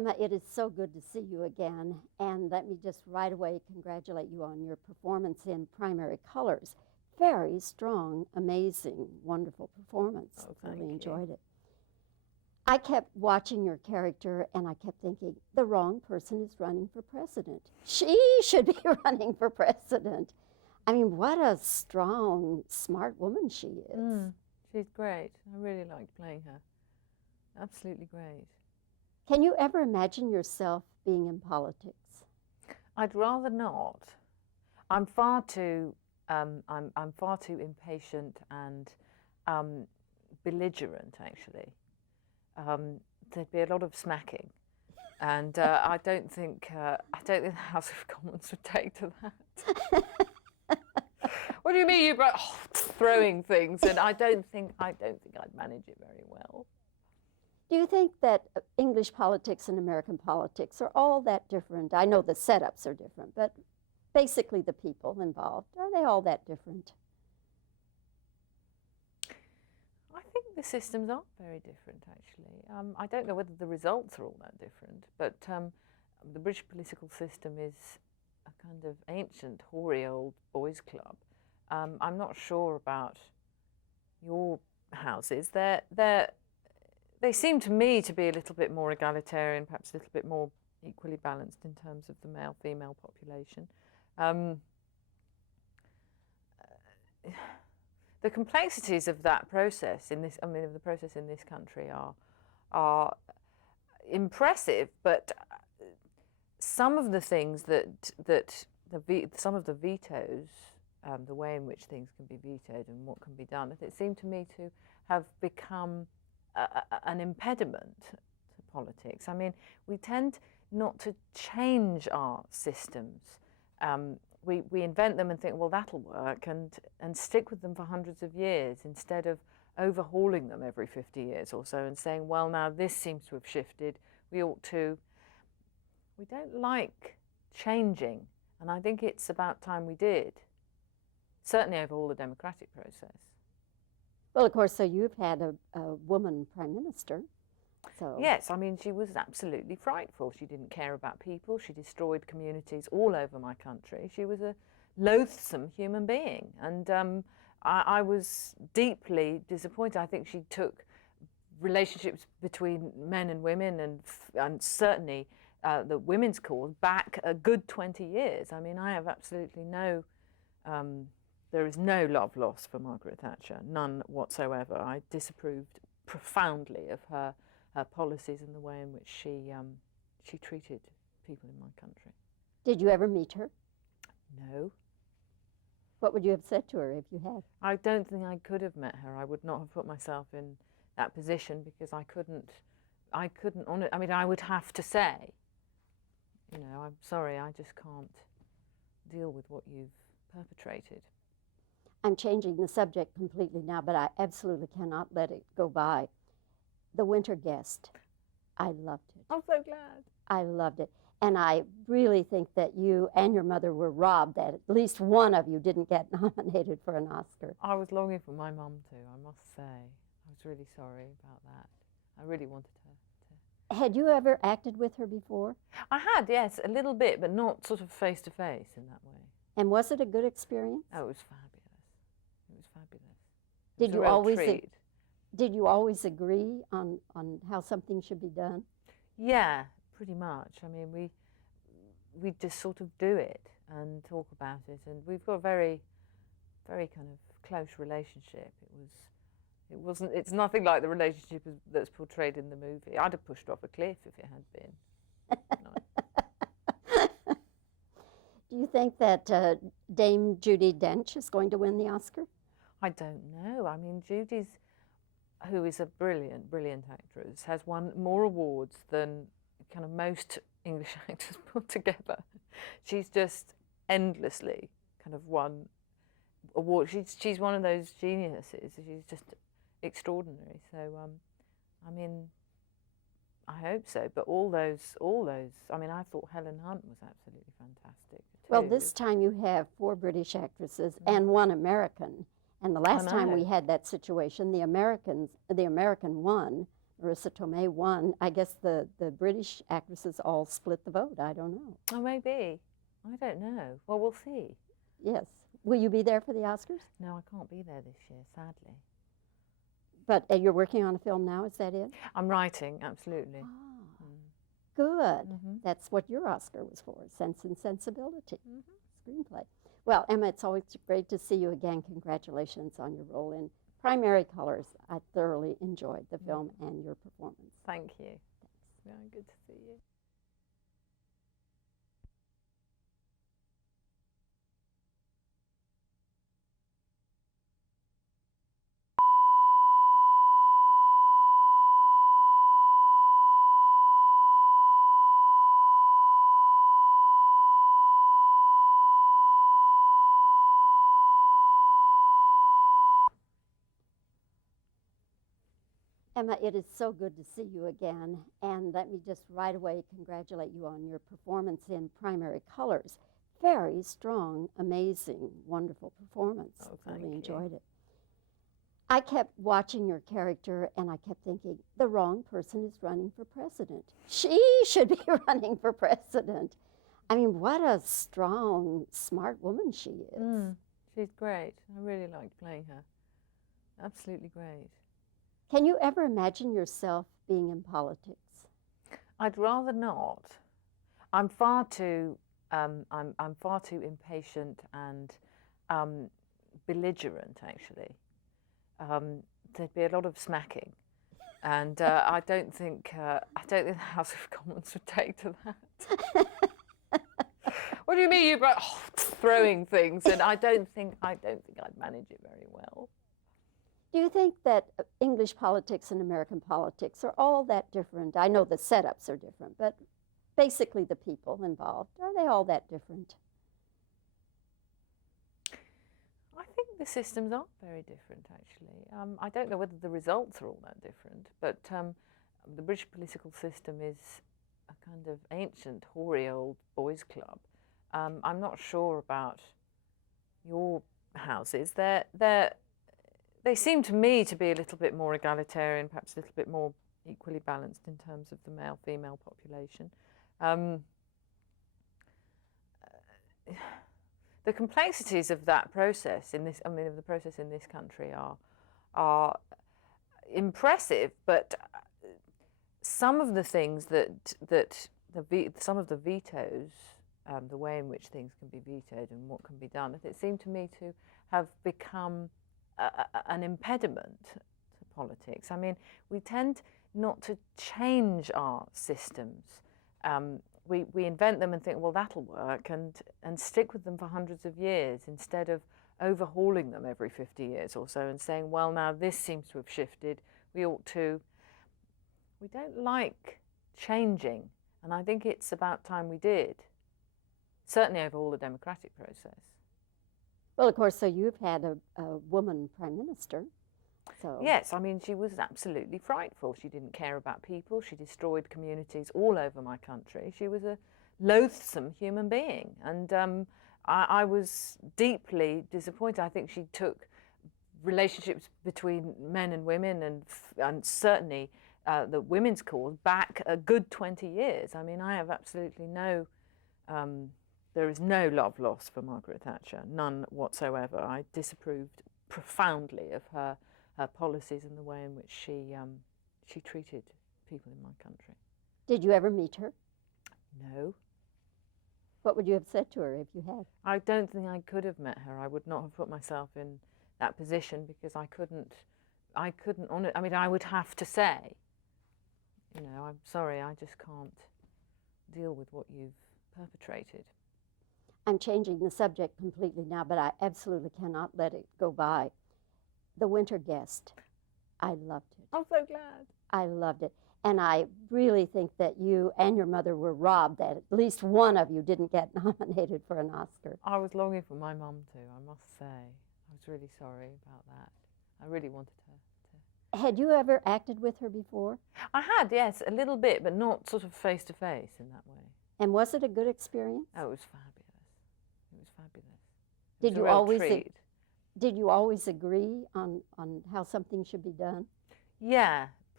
Emma, it is so good to see you again, and let me just right away congratulate you on your performance in Primary Colors. Very strong, amazing, wonderful performance. Oh, Really thank you. enjoyed it. I kept watching your character, and I kept thinking, the wrong person is running for president. She should be running for president. I mean, what a strong, smart woman she is. She's great. I really liked playing her. Absolutely great. Can you ever imagine yourself being in politics? I'd rather not. I'm far too impatient and belligerent, actually. There'd be a lot of smacking, and I don't think the House of Commons would take to that. What do you mean, you brought throwing things? And I don't think I'd manage it very well. Do you think that English politics and American politics are all that different? I know the setups are different, but basically the people involved, are they all that different? I think the systems are very different, actually. I don't know whether the results are all that different, but the British political system is a kind of ancient, hoary old boys' club. I'm not sure about your houses. They seem to me to be a little bit more egalitarian, perhaps a little bit more equally balanced in terms of the male-female population. The complexities of that process of the process in this country are impressive, but some of the things some of the vetoes, the way in which things can be vetoed and what can be done, it seemed to me to have become an impediment to politics. I mean, we tend not to change our systems. We invent them and think, well, that'll work, and stick with them for hundreds of years instead of overhauling them every 50 years or so and saying, well, now this seems to have shifted. We don't like changing, and I think it's about time we did. Certainly overhaul the democratic process. Well, of course, so you've had a woman prime minister. So. Yes, I mean, she was absolutely frightful. She didn't care about people. She destroyed communities all over my country. She was a loathsome human being, and I was deeply disappointed. I think she took relationships between men and women and certainly the women's cause back a good 20 years. I mean, I have absolutely no... there is no love lost for Margaret Thatcher, none whatsoever. I disapproved profoundly of her policies and the way in which she treated people in my country. Did you ever meet her? No. What would you have said to her if you had? I don't think I could have met her. I would not have put myself in that position because I couldn't honor. I mean, I would have to say, you know, I'm sorry, I just can't deal with what you've perpetrated. I'm changing the subject completely now, but I absolutely cannot let it go by. The Winter Guest. I loved it. I'm so glad. I loved it. And I really think that you and your mother were robbed that at least one of you didn't get nominated for an Oscar. I was longing for my mum to, I must say. I was really sorry about that. I really wanted her to. Had you ever acted with her before? I had, yes, a little bit, but not sort of face to face in that way. And was it a good experience? Oh, it was fabulous. It was fabulous. Did you always agree on how something should be done? Yeah, pretty much. I mean, we just sort of do it and talk about it, and we've got a very, very kind of close relationship. It's nothing like the relationship that's portrayed in the movie. I'd have pushed off a cliff if it had been. Do you think that Dame Judi Dench is going to win the Oscar? I don't know. I mean, who is a brilliant, brilliant actress, has won more awards than kind of most English actors put together. She's just endlessly kind of won awards. She's one of those geniuses. She's just extraordinary. So, I mean, I hope so. But all those. I mean, I thought Helen Hunt was absolutely fantastic too. Well, this time you have 4 British actresses and 1 American. And the last time we had that situation, the American won, Marissa Tomei won. I guess the British actresses all split the vote. I don't know. Oh, maybe. I don't know. Well, we'll see. Yes. Will you be there for the Oscars? No, I can't be there this year, sadly. But you're working on a film now, is that it? I'm writing, absolutely. Ah, good. Mm-hmm. That's what your Oscar was for, Sense and Sensibility, screenplay. Well, Emma, it's always great to see you again. Congratulations on your role in Primary Colors. I thoroughly enjoyed the film and your performance. Thank you. Thanks. Yeah, good to see you. Emma, it is so good to see you again. And let me just right away congratulate you on your performance in Primary Colors. Very strong, amazing, wonderful performance. Oh, thank really you. enjoyed it. I kept watching your character and I kept thinking, the wrong person is running for president. She should be running for president. I mean, what a strong, smart woman she is. She's great. I really liked playing her. Absolutely great. Can you ever imagine yourself being in politics? I'd rather not. I'm far too impatient and belligerent, actually. There'd be a lot of smacking, and I don't think the House of Commons would take to that. What do you mean? You're throwing things, and I don't think I'd manage it very well. Do you think that English politics and American politics are all that different? I know the setups are different, but basically the people involved, are they all that different? I think the systems are very different, actually. I don't know whether the results are all that different, but the British political system is a kind of ancient, hoary old boys' club. I'm not sure about your houses. They seem to me to be a little bit more egalitarian, perhaps a little bit more equally balanced in terms of the male-female population. The complexities of that process of the process in this country are impressive, but some of the things some of the vetoes, the way in which things can be vetoed and what can be done, it seemed to me to have become an impediment to politics. I mean, we tend not to change our systems. We invent them and think, well, that'll work, and stick with them for hundreds of years instead of overhauling them every 50 years or so and saying, well, now this seems to have shifted. We don't like changing, and I think it's about time we did. Certainly overhaul the democratic process. Well, of course, so you've had a woman prime minister. So. Yes, I mean, she was absolutely frightful. She didn't care about people. She destroyed communities all over my country. She was a loathsome human being. And I was deeply disappointed. I think she took relationships between men and women and certainly the women's cause back a good 20 years. I mean, I have absolutely no... there is no love lost for Margaret Thatcher, none whatsoever. I disapproved profoundly of her policies and the way in which she treated people in my country. Did you ever meet her? No. What would you have said to her if you had? I don't think I could have met her. I would not have put myself in that position because I couldn't honor. I mean, I would have to say, you know, I'm sorry, I just can't deal with what you've perpetrated. I'm changing the subject completely now, but I absolutely cannot let it go by. The Winter Guest. I loved it. I'm so glad. I loved it. And I really think that you and your mother were robbed that at least one of you didn't get nominated for an Oscar. I was longing for my mum to, I must say. I was really sorry about that. I really wanted her to. Had you ever acted with her before? I had, yes, a little bit, but not sort of face to face in that way. And was it a good experience? Oh, it was fabulous. It was fabulous. Did you always did you always agree on how something should be done? Yeah,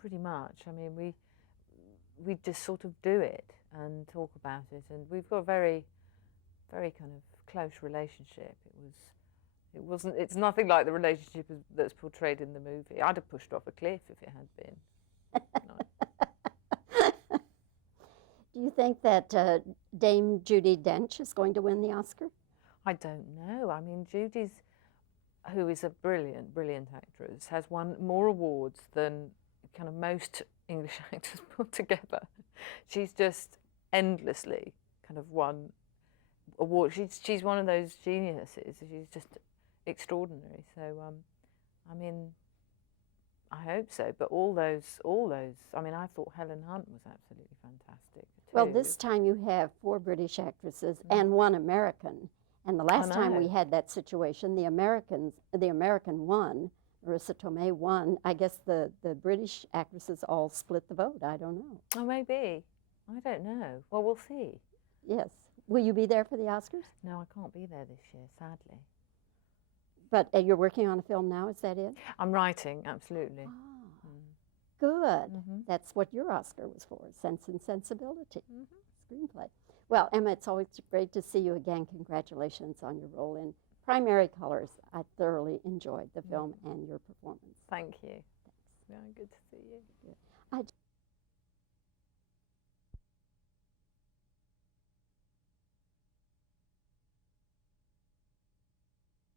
pretty much. I mean, we just sort of do it and talk about it, and we've got a very, very kind of close relationship. It's nothing like the relationship that's portrayed in the movie. I'd have pushed off a cliff if it had been. Do you think that Dame Judi Dench is going to win the Oscar? I don't know. I mean, who is a brilliant, brilliant actress, has won more awards than kind of most English actors put together. She's just endlessly kind of won awards. She's one of those geniuses. She's just extraordinary. So, I mean, I hope so. But all those. I mean, I thought Helen Hunt was absolutely fantastic too. Well, this time you have 4 British actresses and 1 American. And the last time we had that situation, the American won, Marissa Tomei won. I guess the British actresses all split the vote. I don't know. Oh, maybe. I don't know. Well, we'll see. Yes. Will you be there for the Oscars? No, I can't be there this year, sadly. But you're working on a film now, is that it? I'm writing, absolutely. Ah, good. That's what your Oscar was for, Sense and Sensibility, screenplay. Well, Emma, it's always great to see you again. Congratulations on your role in Primary Colors. I thoroughly enjoyed the film and your performance. Thank you. Thanks. Very good to see you. I